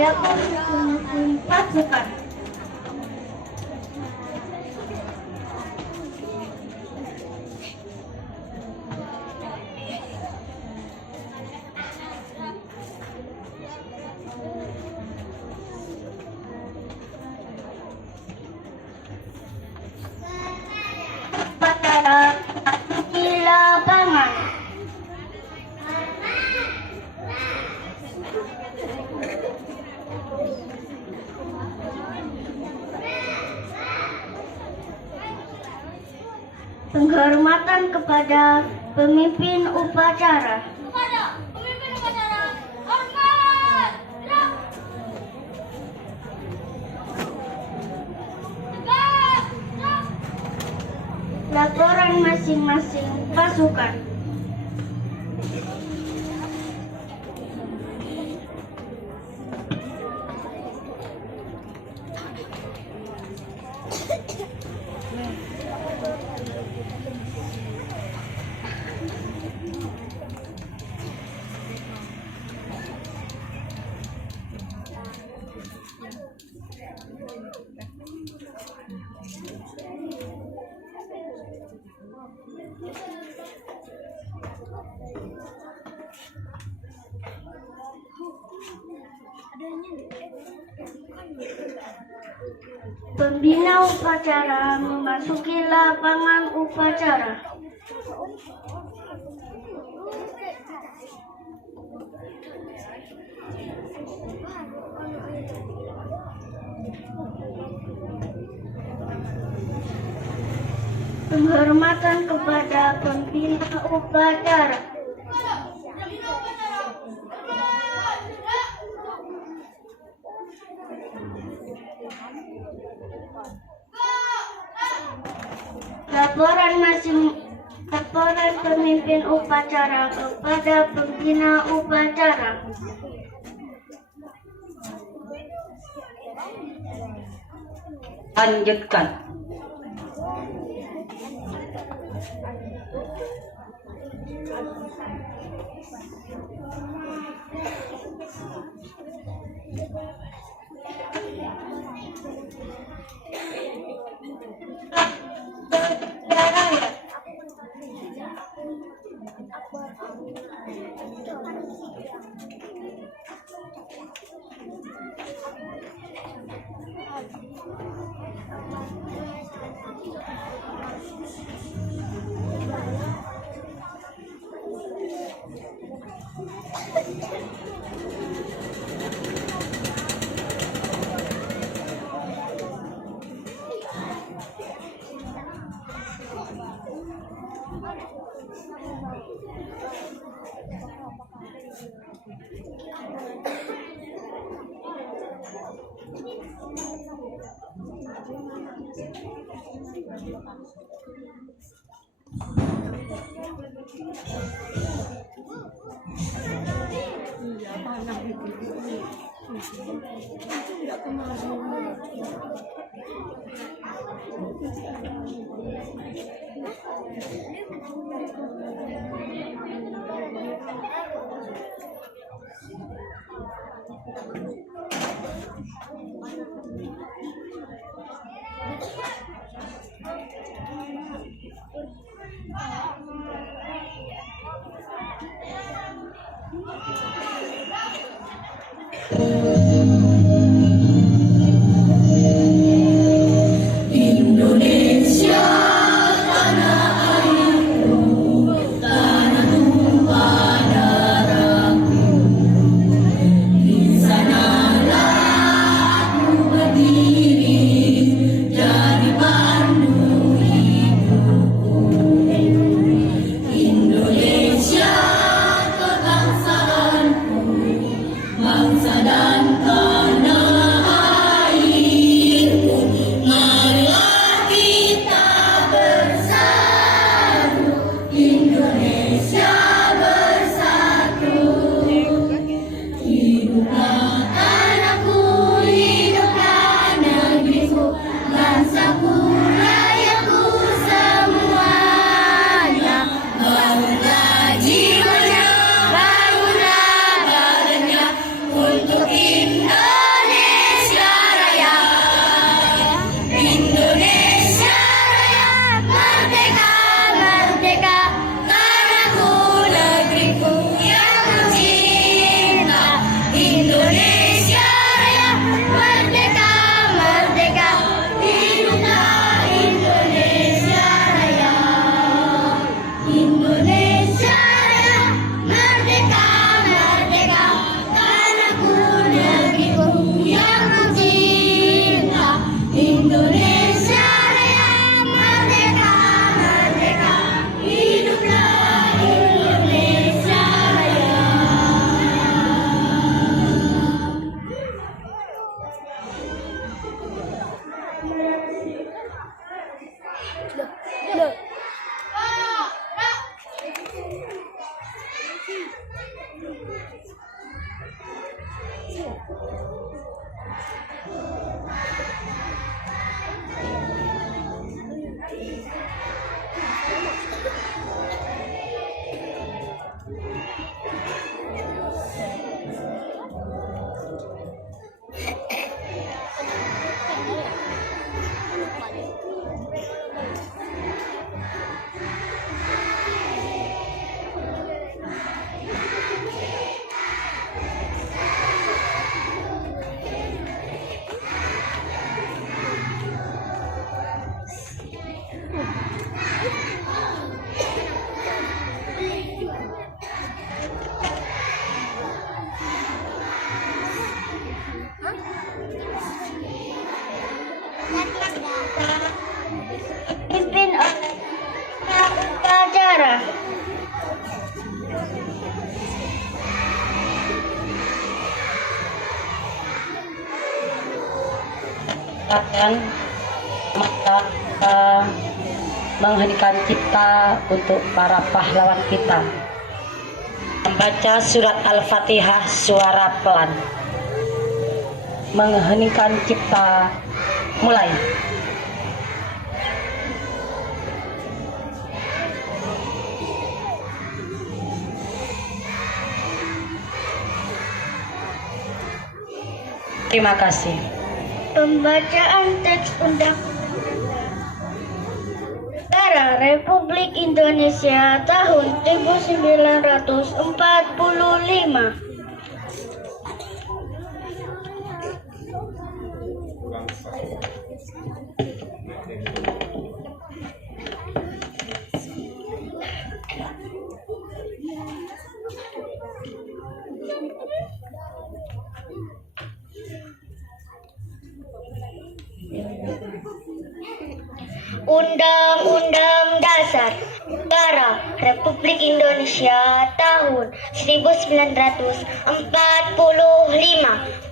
Dia pun menyusun pasukan. Upacara masuki lapangan. Penghormatan kepada pemimpin upacara. Hormat! Tegak! Laporan masing-masing pasukan. Pembina upacara memasuki lapangan upacara. Penghormatan kepada pembina upacara. Laporan pemimpin upacara kepada pembina upacara. Lanjutkan. Indonesia kebangsaanku. Pimpin oleh upacara. Akan mengheningkan cipta untuk para pahlawan kita. Membaca surat Al-Fatihah suara pelan. Mengheningkan cipta, mulai. Terima kasih. Pembacaan teks Undang-Undang Negara Republik Indonesia tahun 1945. Undang-Undang Dasar Negara Republik Indonesia tahun 1945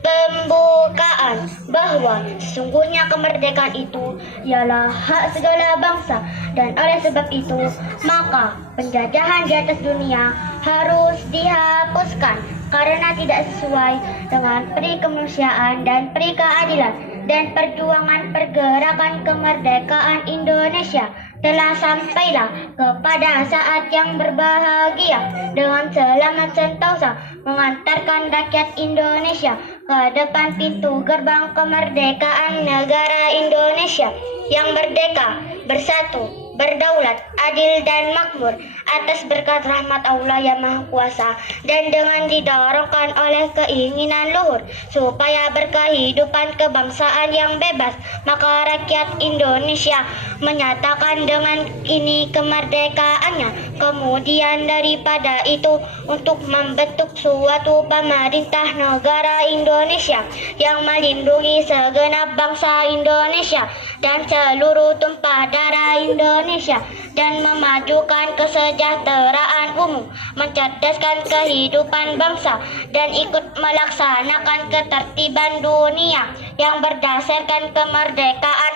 pembukaan bahwa sesungguhnya kemerdekaan itu ialah hak segala bangsa, dan oleh sebab itu maka penjajahan di atas dunia harus dihapuskan karena tidak sesuai dengan peri kemanusiaan dan peri keadilan, dan perjuangan pergerakan kemerdekaan Indonesia telah sampailah kepada saat yang berbahagia dengan selamat sentosa mengantarkan rakyat Indonesia ke depan pintu gerbang kemerdekaan negara Indonesia yang merdeka, bersatu, berdaulat, adil dan makmur atas berkat rahmat Allah yang Maha Kuasa, dan dengan didorongkan oleh keinginan luhur supaya berkehidupan kebangsaan yang bebas, maka rakyat Indonesia menyatakan dengan ini kemerdekaannya. Kemudian daripada itu untuk membentuk suatu pemerintah negara Indonesia yang melindungi segenap bangsa Indonesia dan seluruh tumpah darah Indonesia, dan memajukan kesejahteraan umum, mencerdaskan kehidupan bangsa, dan ikut melaksanakan ketertiban dunia yang berdasarkan kemerdekaan,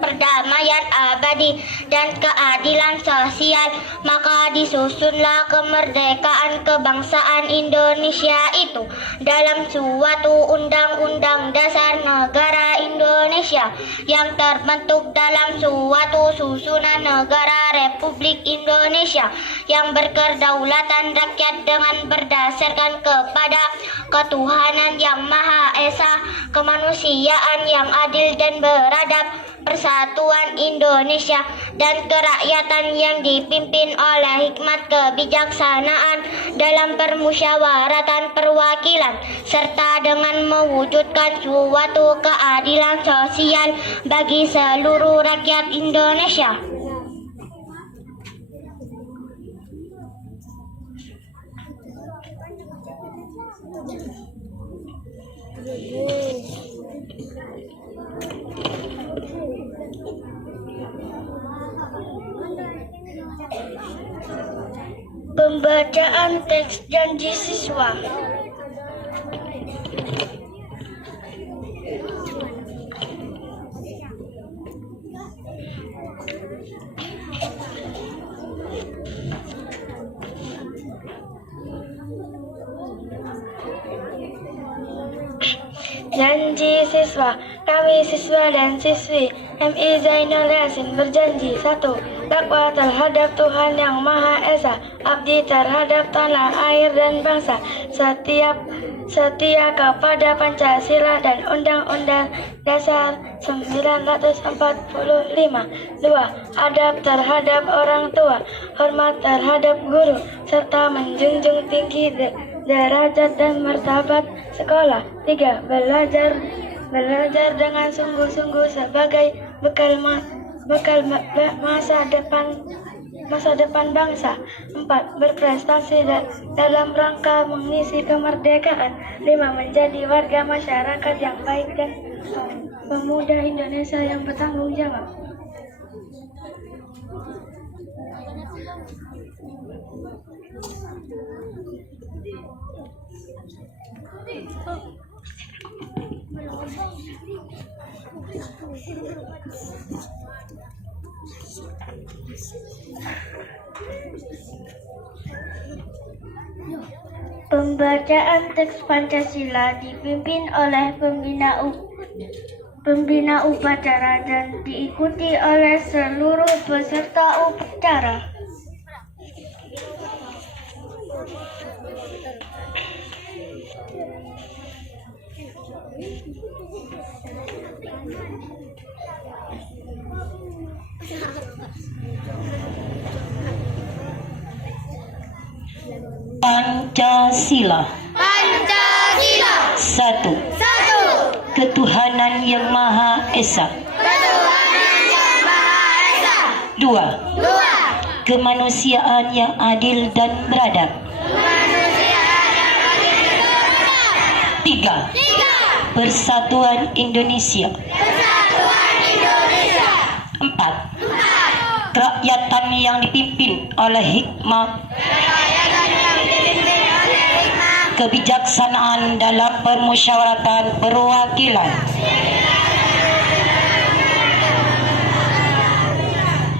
perdamaian abadi, dan keadilan sosial. Maka disusunlah kemerdekaan kebangsaan Indonesia itu dalam suatu undang-undang dasar negara Indonesia yang terbentuk dalam suatu susunan negara Republik Indonesia yang berkedaulatan rakyat dengan berdasarkan kepada ketuhanan yang Maha Esa, kemanusiaan yang adil dan beradab, persatuan Indonesia, dan kerakyatan yang dipimpin oleh hikmat kebijaksanaan dalam permusyawaratan perwakilan, serta dengan mewujudkan suatu keadilan sosial bagi seluruh rakyat Indonesia. Pembacaan teks janji siswa. Janji siswa. Kami siswa dan siswi MI Zainul Yasin berjanji: 1. Takwa terhadap Tuhan Yang Maha Esa, abdi terhadap tanah, air, dan bangsa, setia kepada Pancasila dan Undang-Undang Dasar 1945. 2. Adab terhadap orang tua, hormat terhadap guru, serta menjunjung tinggi derajat dan martabat sekolah. 3. Belajar dengan sungguh-sungguh sebagai bekal masa depan bangsa. 4. Berprestasi dalam rangka mengisi kemerdekaan. 5. Menjadi warga masyarakat yang baik dan pemuda Indonesia yang bertanggung jawab. Pembacaan teks Pancasila dipimpin oleh pembina upacara dan diikuti oleh seluruh peserta upacara. Pancasila. Pancasila. 1. Ketuhanan Yang Maha Esa. Ketuhanan Yang Maha Esa. 2. Kemanusiaan yang adil dan beradab. Kemanusiaan yang adil dan beradab. 3. Persatuan Indonesia. Persatuan Indonesia. 4. Kerakyatan yang dipimpin oleh hikmah, kebijaksanaan dalam permusyawaratan perwakilan.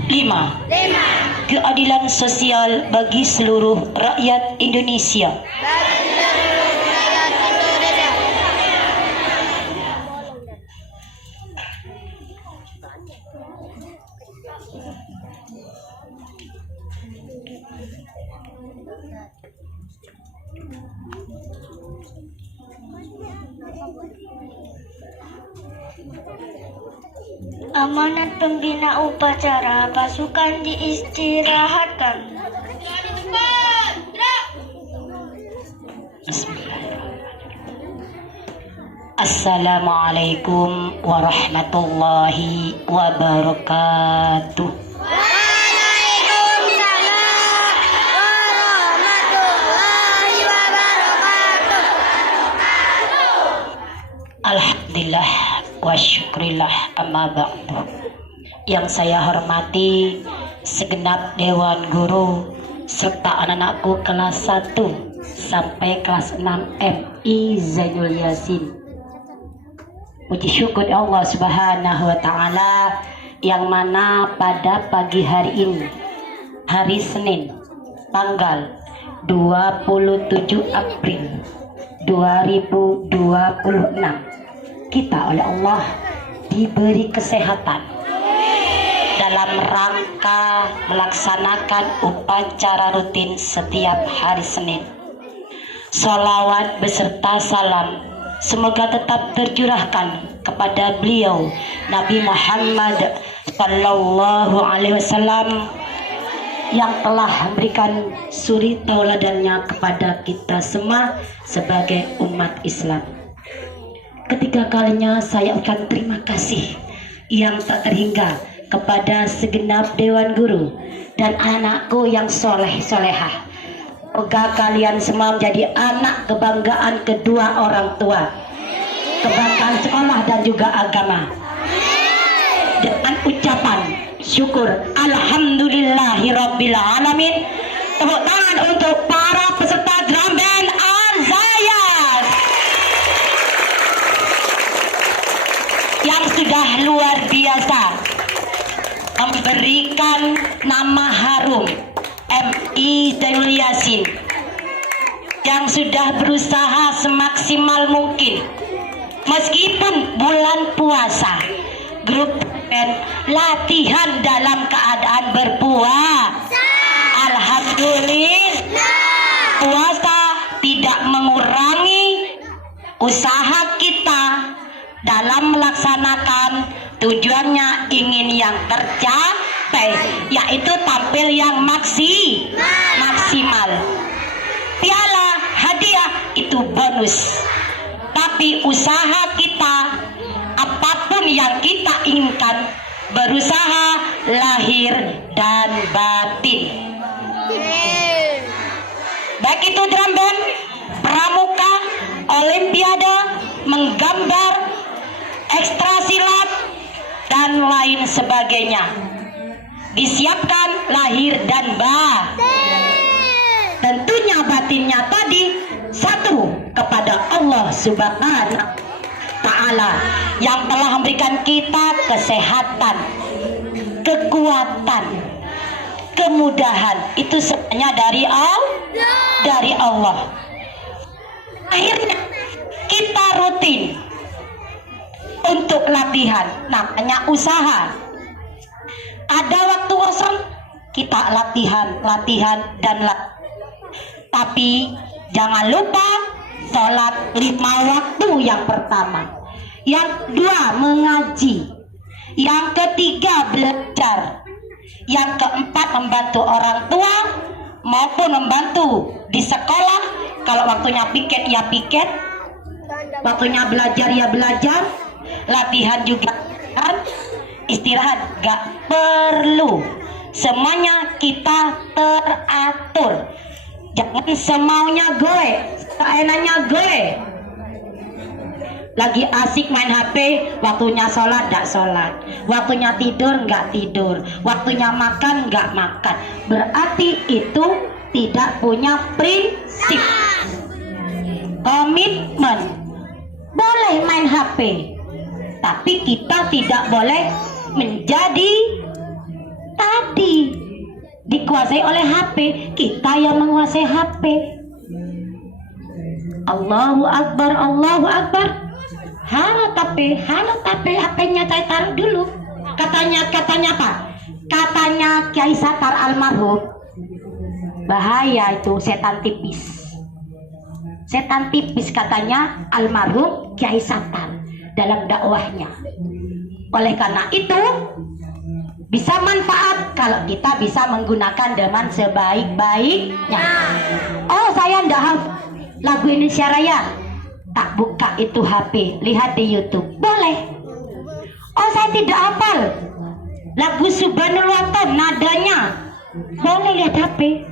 5. Keadilan sosial bagi seluruh rakyat Indonesia. Amanat pembina upacara, pasukan diistirahatkan. Assalamualaikum warahmatullahi wabarakatuh. Waalaikumsalam warahmatullahi wabarakatuh. Alhamdulillah wa syukrillah amma ba'du. Yang saya hormati segenap Dewan Guru serta anak-anakku kelas 1 sampai kelas 6 MI Zainul Yasin. Puji syukur Allah Subhanahu wa taala yang mana pada pagi hari ini, hari Senin, tanggal 27 April 2026, kita oleh Allah diberi kesehatan dalam rangka melaksanakan upacara rutin setiap hari Senin. Sholawat beserta salam semoga tetap tercurahkan kepada beliau Nabi Muhammad Sallallahu Alaihi Wasallam yang telah memberikan suri tauladannya kepada kita semua sebagai umat Islam. Ketiga kalinya saya ucapkan terima kasih yang tak terhingga kepada segenap Dewan Guru dan anak-anakku yang soleh-solehah. Semoga kalian semua menjadi anak kebanggaan kedua orang tua, kebanggaan sekolah dan juga agama. Dengan ucapan syukur alhamdulillahirabbil alamin. Tepuk tangan untuk para peserta drum band Al-Zayas yang sudah luar biasa memberikan nama harum MI Zainul Yasin, yang sudah berusaha semaksimal mungkin meskipun bulan puasa, grup band latihan dalam keadaan berpuasa. Alhamdulillah, puasa tidak mengurangi usaha kita dalam melaksanakan tujuannya ingin yang tercapai, yaitu tampil yang maksimal. Piala hadiah itu bonus, tapi usaha kita apapun yang kita inginkan, berusaha lahir dan batin. Baik itu drum band, pramuka, olimpiade, menggambar, ekstra silat, dan lain sebagainya. Disiapkan lahir dan tentunya batinnya tadi satu kepada Allah Subhanahu Ta'ala yang telah memberikan kita kesehatan, kekuatan, kemudahan. Itu semuanya dari Allah. Akhirnya kita rutin untuk latihan, namanya usaha. Ada waktu kosong kita latihan dan tapi jangan lupa sholat 5 waktu yang pertama, yang kedua mengaji, yang ketiga belajar, yang keempat membantu orang tua maupun membantu di sekolah. Kalau waktunya piket ya piket, waktunya belajar ya belajar, latihan juga kan, istirahat gak perlu, semuanya kita teratur. Jangan semaunya gue, seenaknya gue. Lagi asik main HP, waktunya sholat gak sholat, waktunya tidur gak tidur, waktunya makan gak makan. Berarti itu tidak punya prinsip, komitmen. Boleh main HP, tapi kita tidak boleh menjadi tadi dikuasai oleh HP. Kita yang menguasai HP. Allahu Akbar, Allahu Akbar. Halo tapi HP-nya saya taruh dulu. Katanya apa? Katanya Kiai Satar almarhum, bahaya itu setan tipis. Setan tipis katanya almarhum Kiai Satar dalam dakwahnya. Oleh karena itu bisa manfaat kalau kita bisa menggunakan dengan sebaik-baiknya. Oh, saya ndak hafal lagu Indonesia Raya, tak buka itu HP, lihat di YouTube, boleh. Oh, saya tidak hafal lagu Subhanallah nadanya, boleh lihat HP.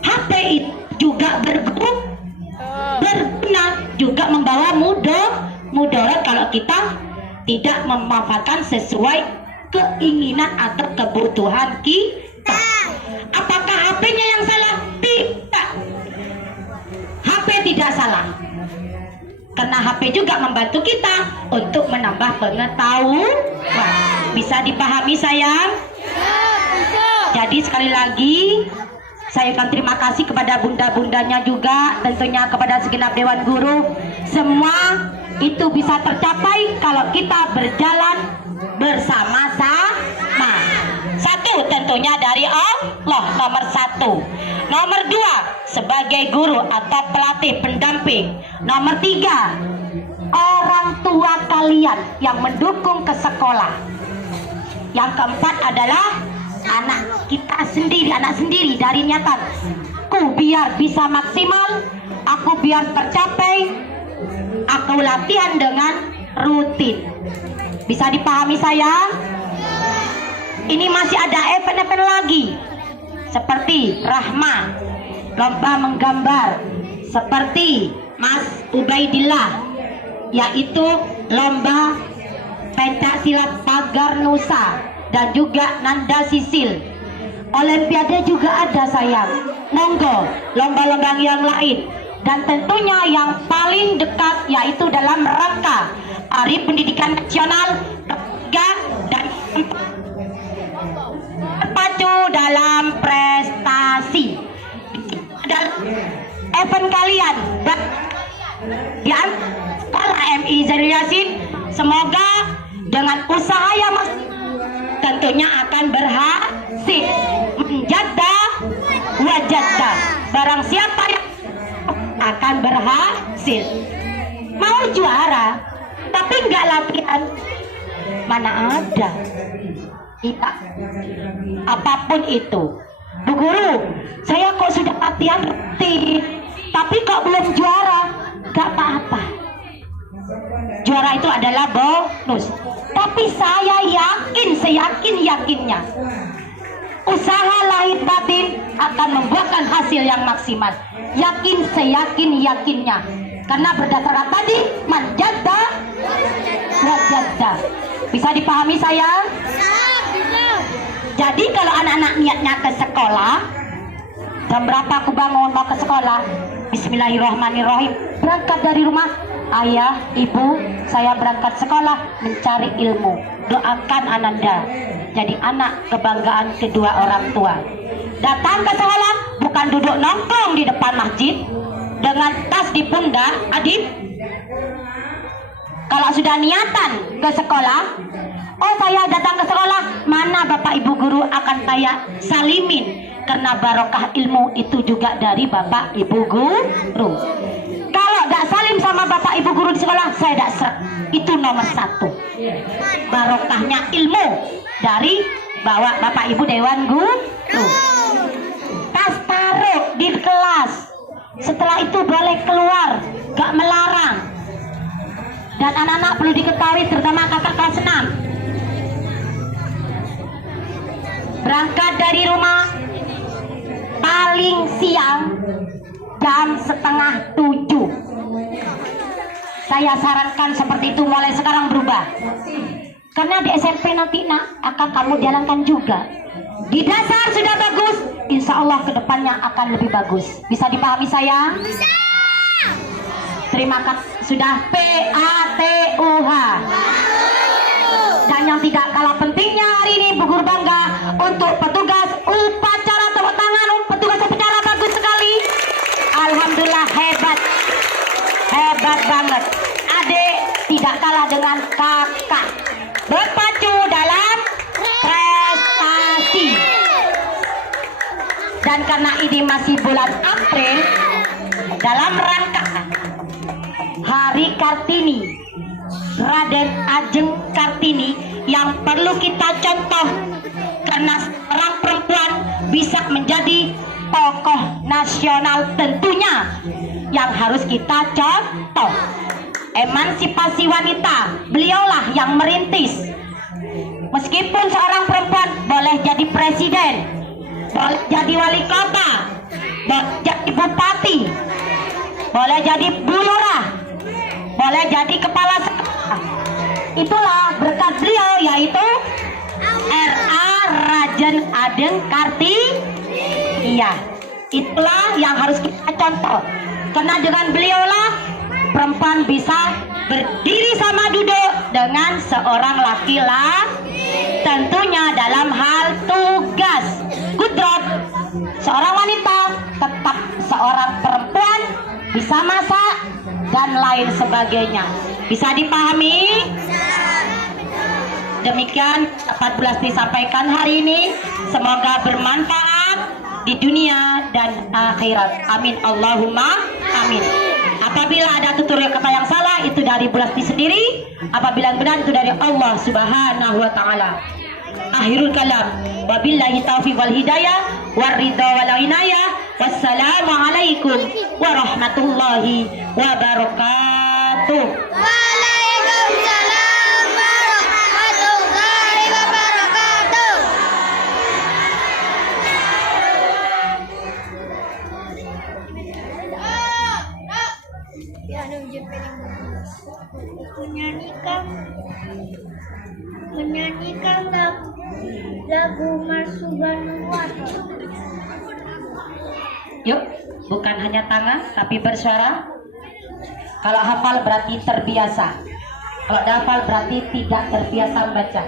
HP itu juga berguna, juga membawa mudarat kalau kita tidak memanfaatkan sesuai keinginan atau kebutuhan kita. Apakah HP-nya yang salah? Tidak. HP tidak salah, karena HP juga membantu kita untuk menambah pengetahuan. Bisa dipahami sayang? Jadi sekali lagi saya akan terima kasih kepada bunda-bundanya juga, tentunya kepada segenap Dewan Guru. Semua itu bisa tercapai kalau kita berjalan bersama-sama. Satu, tentunya dari Allah, nomor satu. Nomor dua, sebagai guru atau pelatih pendamping. Nomor tiga, orang tua kalian yang mendukung ke sekolah. Yang keempat adalah anak kita sendiri, anak sendiri dari niatan. Aku biar bisa maksimal, aku biar tercapai, aku latihan dengan rutin. Bisa dipahami saya? Ini masih ada event-event lagi, seperti Rahma, lomba menggambar, seperti Mas Ubaidillah, yaitu lomba pencak silat pagar Nusa, dan juga Nanda Sisil. Olimpiade juga ada sayang, monggo lomba-lomba yang lain. Dan tentunya yang paling dekat yaitu dalam rangka Hari Pendidikan Nasional dan terpacu dalam prestasi dalam event kalian dan sekolah MI Zainul Yasin. Semoga dengan usaha yang tentunya akan berhasil. Menjada wajada, barang siapa yang akan berhasil. Mau juara tapi nggak latihan, mana ada. Kita apapun itu, Bu Guru, saya kok sudah latihan rutin tapi kok belum juara, gak apa-apa. Juara itu adalah bonus. Tapi saya yakin, seyakin-yakinnya usaha lahir batin akan membuahkan hasil yang maksimal. Yakin, seyakin-yakinnya. Karena berdasarkan tadi manjada wajada. ya. Bisa dipahami saya? Jadi kalau anak-anak niatnya ke sekolah, jam berapa aku bangun mau ke sekolah? Bismillahirrahmanirrahim. Berangkat dari rumah, ayah, ibu, saya berangkat sekolah mencari ilmu. Doakan Ananda jadi anak kebanggaan kedua orang tua. Datang ke sekolah bukan duduk nongkrong di depan masjid dengan tas di pundak. Adib, kalau sudah niatan ke sekolah, oh saya datang ke sekolah, mana bapak ibu guru akan saya salimin, karena barokah ilmu itu juga dari bapak ibu guru. Kalau tidak salim sama bapak ibu guru di sekolah, saya tidak seret. Itu nomor 1. Barokahnya ilmu dari bawa bapak ibu dewan guru. Tas taruh di kelas, setelah itu boleh keluar, gak melarang. Dan anak-anak perlu diketahui, terutama kakak kelas 6, berangkat dari rumah paling siang jam 6:30. Saya sarankan seperti itu mulai sekarang berubah. Karena di SMP nanti akan kamu jalankan juga. Di dasar sudah bagus, insya Allah kedepannya akan lebih bagus. Bisa dipahami saya? Bisa. Terima kasih. Sudah PATUH. Dan yang tidak kalah pentingnya hari ini Bu Guru bangga untuk petugas upacara, tepuk tangan petugas upacara bagus sekali. Alhamdulillah, hebat. Hebat banget. Adik tidak kalah dengan kakak. Berpacu dalam prestasi. Dan karena ini masih bulan April, dalam rangka Hari Kartini, Raden Ajeng Kartini, yang perlu kita contoh karena seorang perempuan bisa menjadi tokoh nasional tentunya yang harus kita contoh. Emansipasi wanita, beliaulah yang merintis. Meskipun seorang perempuan boleh jadi presiden, boleh jadi wali kota, boleh jadi bupati, boleh jadi bu lurah, boleh jadi kepala sekolah. Itulah berkat beliau, yaitu R.A. Raden Ajeng Kartini. Iya, itulah yang harus kita contoh. Karena dengan beliaulah perempuan bisa berdiri sama duduk dengan seorang laki-laki, tentunya dalam hal tugas. Kudrat seorang wanita tetap seorang perempuan, bisa masak dan lain sebagainya. Bisa dipahami? Demikian dapat belas disampaikan hari ini. Semoga bermanfaat di dunia dan akhirat. Amin Allahumma amin. Apabila ada tutur kata yang salah, itu dari Bulasti sendiri. Apabila yang benar, itu dari Allah Subhanahu wa taala. Akhirul kalam, wabillahi taufiq wal hidayah war ridha wal inayah. Wassalamualaikum warahmatullahi wabarakatuh. Waalaikumsalam warahmatullahi wabarakatuh. Menyanyikan lagu Marsubanua. Yuk, bukan hanya tangan tapi bersuara. Kalau hafal berarti terbiasa. Kalau tidak hafal berarti tidak terbiasa membaca.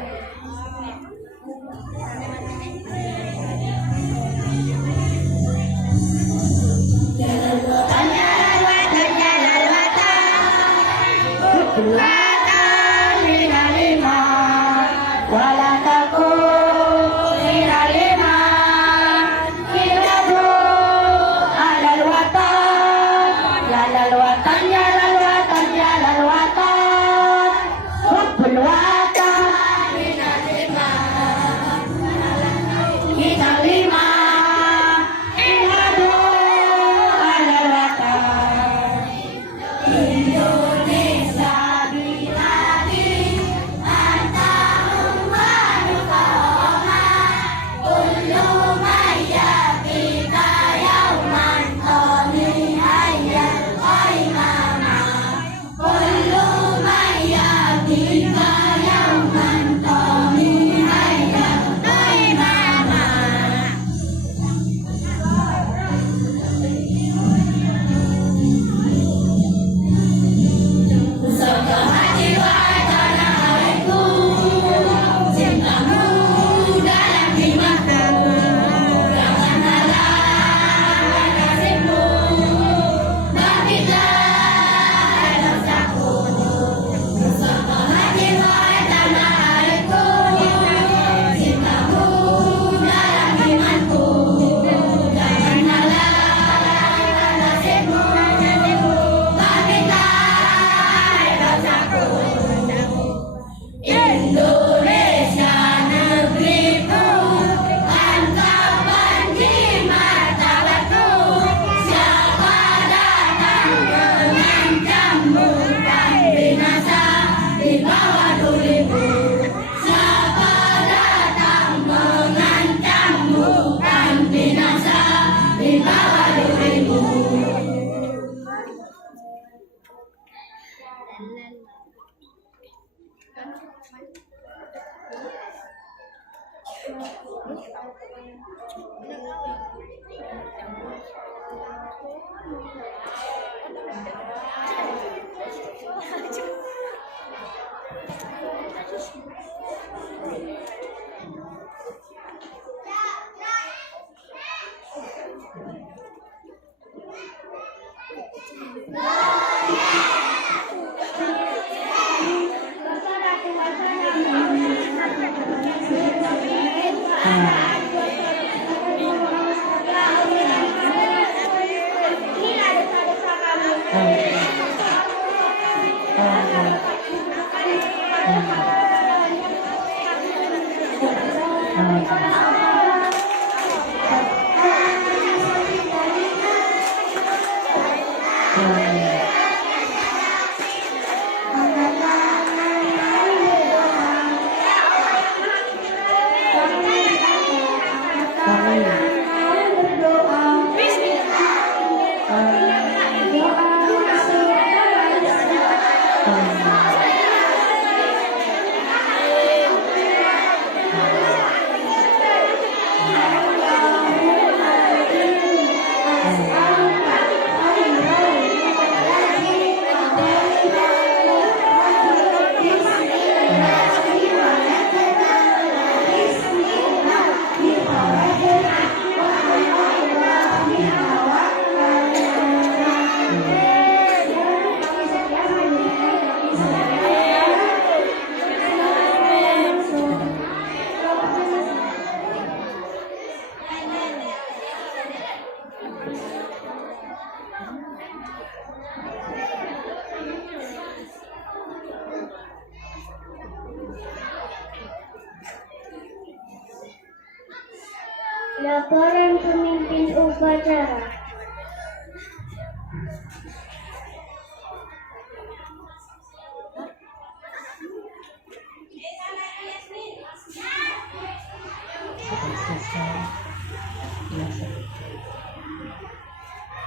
Laporan pemimpin upacara.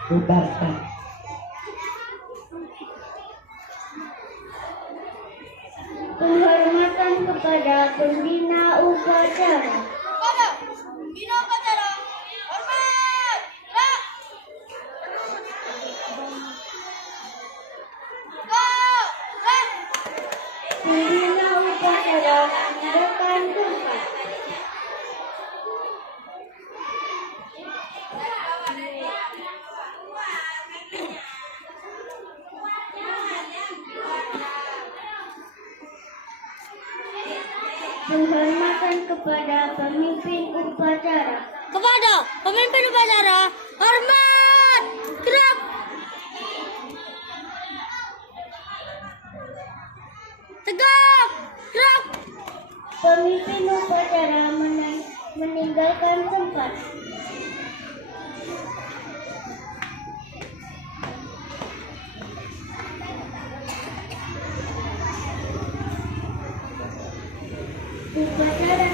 Bubarkan. Penghormatan kepada pembina upacara. Pembina upacara, hormat, gerak. Gerak. Pembina upacara meninggalkan tempat. Penghormatan kepada pemimpin upacara. Kepada pemimpin upacara, hormat, gerak. Tegak, gerak. Pemimpin upacara meninggalkan tempat. Upacara